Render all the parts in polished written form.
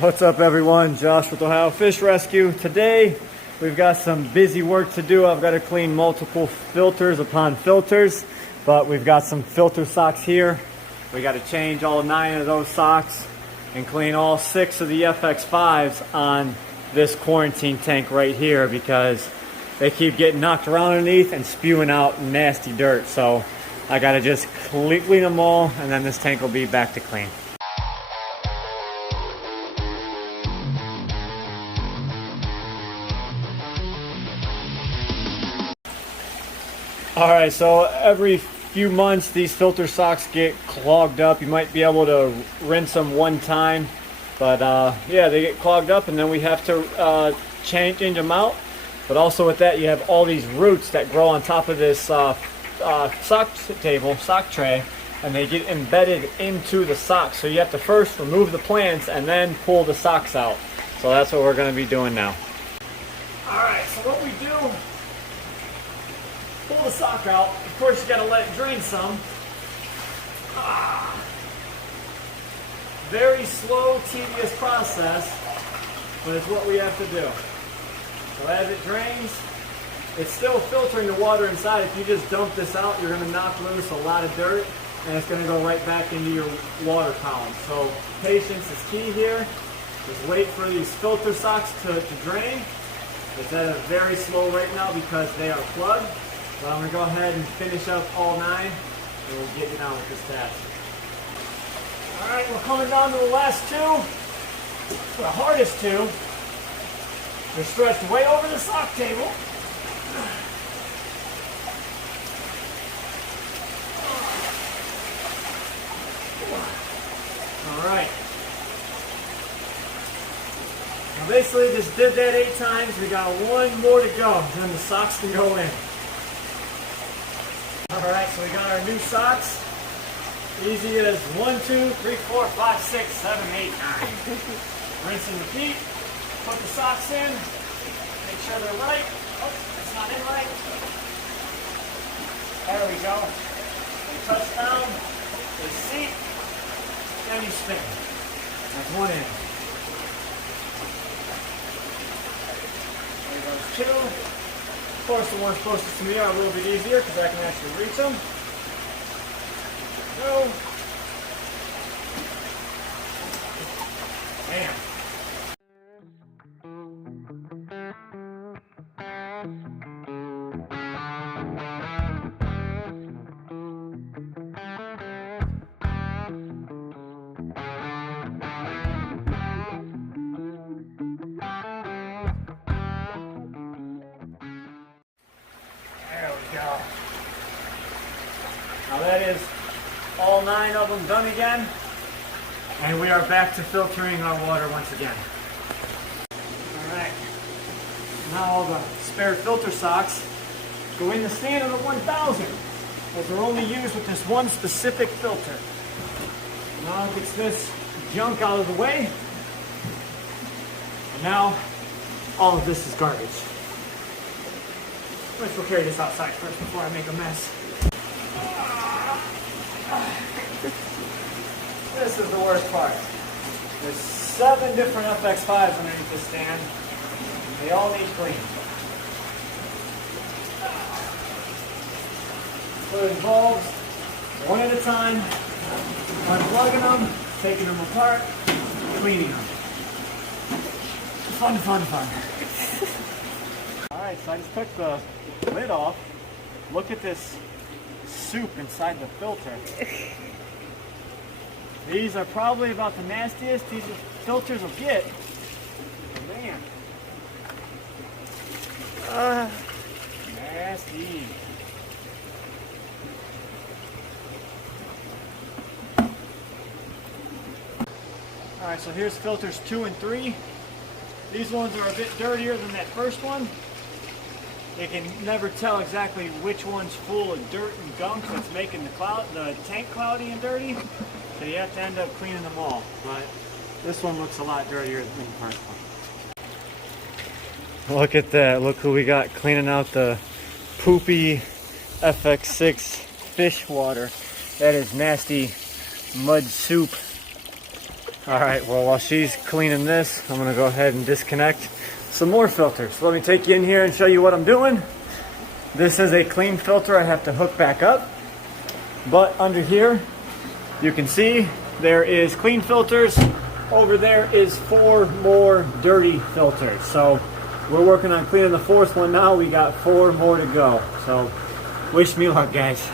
What's up everyone, Josh with Ohio Fish Rescue. Today we've got some busy work to do. I've got to clean multiple filters upon filters, but we've got some filter socks here. We got to change all 9 of those socks and clean all 6 of the FX5s on this quarantine tank right here because they keep getting knocked around underneath and spewing out nasty dirt. So I got to just clean them all and then this tank will be back to clean. Alright, so every few months these filter socks get clogged up. You might be able to rinse them one time, but yeah, they get clogged up and then we have to change them out. But also with that, you have all these roots that grow on top of this sock tray, and they get embedded into the socks. So you have to first remove the plants and then pull the socks out. So that's what we're going to be doing now. Alright, so what we do, pull the sock out. Of course, you got to let it drain some. Very slow, tedious process, but it's what we have to do. So as it drains, it's still filtering the water inside. If you just dump this out, you're going to knock loose a lot of dirt, and it's going to go right back into your water column. So patience is key here. Just wait for these filter socks to drain. It's at a very slow rate now because they are plugged. But I'm going to go ahead and finish up all 9 and we'll get you down with this task. Alright, we're coming down to the last 2. The hardest 2. They're stretched way over the sock table. Alright. Now basically just did that 8 times. We got 1 more to go. Then the socks can go in. Alright, so we got our new socks. Easy as 1, 2, 3, 4, 5, 6, 7, 8, 9. Rinse and repeat. Put the socks in. Make sure they're right. Oh, it's not in right. There we go. They touch down. They seat. Then you spin. That's 1 in. There goes 2. Of course, the ones closest to me are a little bit easier because I can actually reach them. Go. Bam. Now that is all 9 of them done again, and we are back to filtering our water once again. Alright, now all the spare filter socks go in the stand of the 1000, because they're only used with this one specific filter. Now it gets this junk out of the way, and now all of this is garbage. Let's go carry this outside first before I make a mess. This is the worst part. There's 7 different FX5s underneath this stand. They all need cleaning. So it involves 1 at a time, unplugging them, taking them apart, cleaning them. Fun, fun, fun. Alright, so I just took the lid off. Look at this soup inside the filter. These are probably about the nastiest these filters will get. Oh, man. Nasty. Alright, so here's filters 2 and 3. These ones are a bit dirtier than that first one. You can never tell exactly which one's full of dirt and gunk that's making the tank cloudy and dirty. So you have to end up cleaning them all. But this one looks a lot dirtier than the first one. Look at that. Look who we got cleaning out the poopy FX6 fish water. That is nasty mud soup. All right, well, while she's cleaning this, I'm gonna go ahead and disconnect some more filters. So let me take you in here and show you what I'm doing. This is a clean filter I have to hook back up. But under here, you can see there is clean filters. Over there is 4 more dirty filters. So we're working on cleaning the 4th one now. We got 4 more to go. So wish me luck, guys.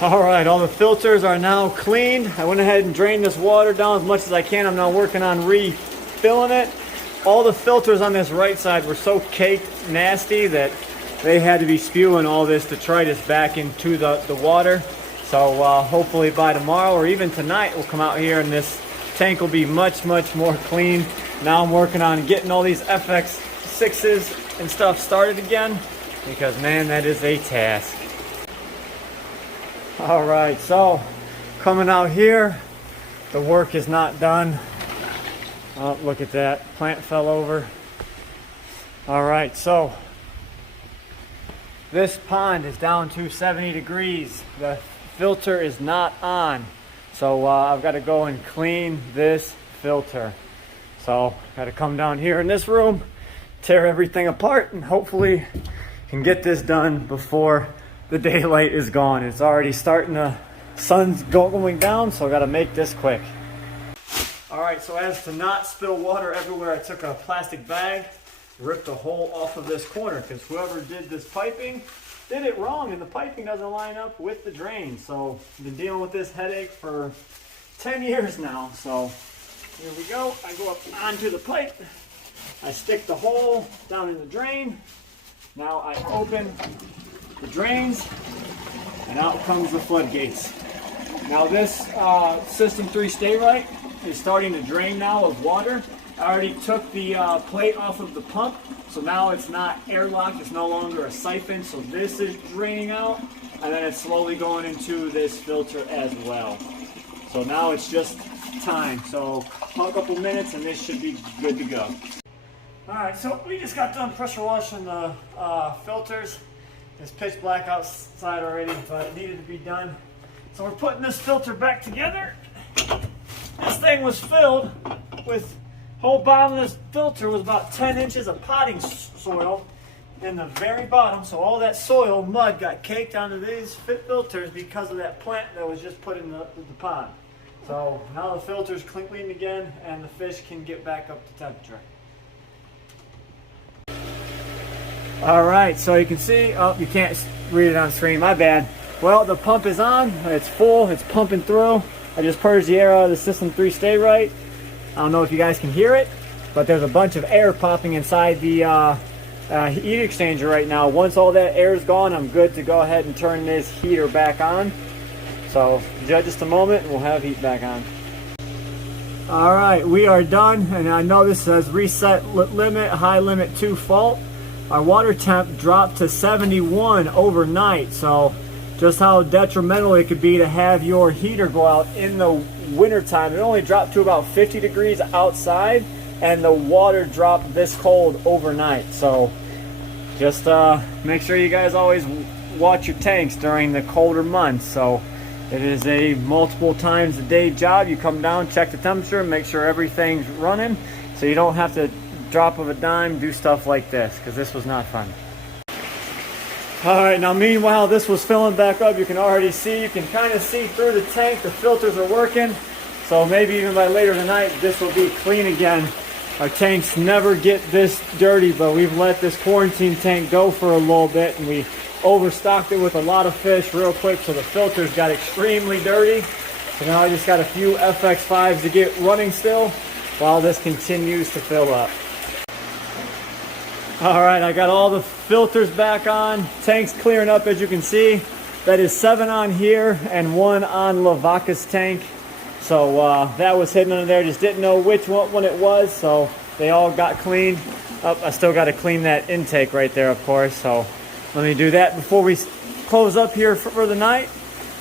All right, all the filters are now cleaned. I went ahead and drained this water down as much as I can. I'm now working on refilling it. All the filters on this right side were so caked nasty that they had to be spewing all this detritus back into the water. So hopefully by tomorrow or even tonight we'll come out here and this tank will be much more clean. Now I'm working on getting all these FX6s and stuff started again because, man, that is a task. All right, so coming out here, the work is not done. Oh, look at that, plant fell over. All right, so this pond is down to 70 degrees. The filter is not on. So I've got to go and clean this filter. So got to come down here in this room, tear everything apart, and hopefully can get this done before the daylight is gone. It's already starting to, sun's going down, so I got to make this quick. All right, so as to not spill water everywhere, I took a plastic bag, ripped the hole off of this corner because whoever did this piping did it wrong and the piping doesn't line up with the drain. So I've been dealing with this headache for 10 years now. So here we go. I go up onto the pipe. I stick the hole down in the drain. Now I open the drains and out comes the floodgates. Now this System 3 Stay Right is starting to drain now of water. I already took the plate off of the pump, so now it's not airlocked, it's no longer a siphon, so this is draining out, and then it's slowly going into this filter as well. So now it's just time, so a couple minutes and this should be good to go. Alright, so we just got done pressure washing the filters. It's pitch black outside already, but it needed to be done. So we're putting this filter back together. This thing was filled with, whole bottom of this filter was about 10 inches of potting soil in the very bottom. So all that soil, mud, got caked onto these filters because of that plant that was just put in the pond. So now the filter's cleaned again and the fish can get back up to temperature. All right, so you can see, oh, you can't read it on screen, my bad. Well, the pump is on, it's full, it's pumping through. I just purged the air out of the System 3 Stay Right. I don't know if you guys can hear it, but there's a bunch of air popping inside the heat exchanger right now. Once all that air is gone, I'm good to go ahead and turn this heater back on. So just a moment and we'll have heat back on. All right, we are done, and I know this says reset limit, high limit to fault. Our water temp dropped to 71 overnight, so just how detrimental it could be to have your heater go out in the winter time. It only dropped to about 50 degrees outside, and the water dropped this cold overnight. So just make sure you guys always watch your tanks during the colder months. So it is a multiple times a day job. You come down, check the temperature, make sure everything's running, so you don't have to drop of a dime do stuff like this, because this was not fun. All right, now meanwhile this was filling back up. You can already see, you can kind of see through the tank, the filters are working. So maybe even by later tonight this will be clean again. Our tanks never get this dirty, but we've let this quarantine tank go for a little bit and we overstocked it with a lot of fish real quick, so the filters got extremely dirty. So now I just got a few FX5s to get running still while this continues to fill up. All right, I got all the filters back on. Tank's clearing up, as you can see. That is 7 on here and 1 on Lavaca's tank. So that was hidden under there. Just didn't know which one it was, so they all got cleaned. I still got to clean that intake right there, of course. So let me do that before we close up here for the night.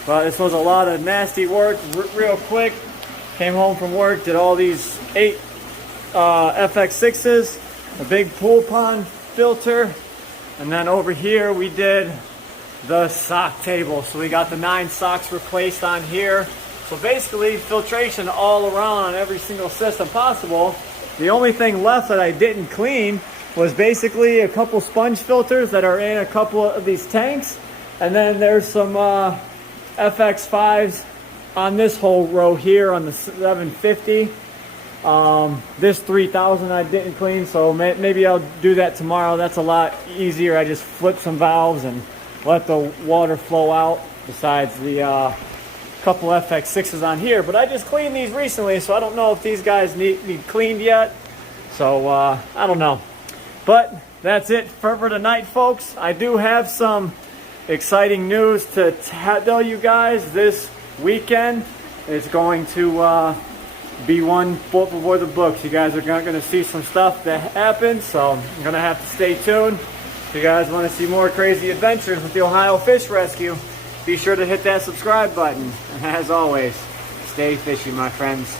But this was a lot of nasty work, real quick. Came home from work, did all these 8 FX6s. A big pool pond filter, and then over here we did the sock table. So we got the 9 socks replaced on here. So basically filtration all around on every single system possible. The only thing left that I didn't clean was basically a couple sponge filters that are in a couple of these tanks. And then there's some FX5s on this whole row here on the 750. This 3000 I didn't clean, so maybe I'll do that tomorrow. That's a lot easier. I just flip some valves and let the water flow out, besides the couple FX6s on here. But I just cleaned these recently, so I don't know if these guys need cleaned yet. So I don't know. But that's it for tonight, folks. I do have some exciting news to tell you guys this weekend. It's going to be one before the books. You guys are going to see some stuff that happens, so I'm going to have to stay tuned. If you guys want to see more crazy adventures with the Ohio Fish Rescue, be sure to hit that subscribe button. And as always, stay fishy, my friends.